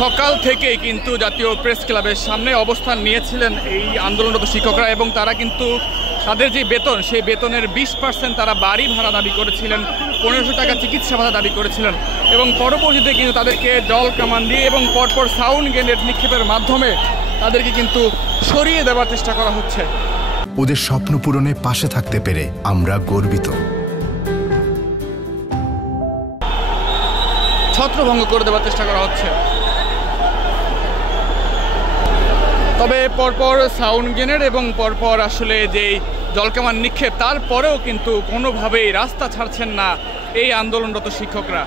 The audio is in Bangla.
সকাল থেকে কিন্তু জাতীয় প্রেস ক্লাবের সামনে অবস্থান নিয়েছিলেন এই আন্দোলনরত শিক্ষকরা এবং তারা কিন্তু তাদের যে বেতন সেই বেতনের 20% তারা বাড়ি ভাড়া দাবি করেছিলেন, 1500 টাকা চিকিৎসা ভাতা দাবি করেছিলেন এবং পরবর্তীতে কিন্তু তাদেরকে জল কামান দিয়ে এবং পরপর সাউন্ড গ্রেনেড নিক্ষেপের মাধ্যমে তাদেরকে কিন্তু সরিয়ে দেওয়ার চেষ্টা করা হচ্ছে। ওদের স্বপ্ন পূরণে পাশে থাকতে পেরে আমরা গর্বিত। ছত্রভঙ্গ করে দেওয়ার চেষ্টা করা হচ্ছে। তবে পরপর সাউন্ড গ্রেনেড এবং পরপর আসলে যেই জলকামান নিক্ষেপ, তারপরেও কিন্তু কোনোভাবেই রাস্তা ছাড়ছেন না এই আন্দোলনরত শিক্ষকরা।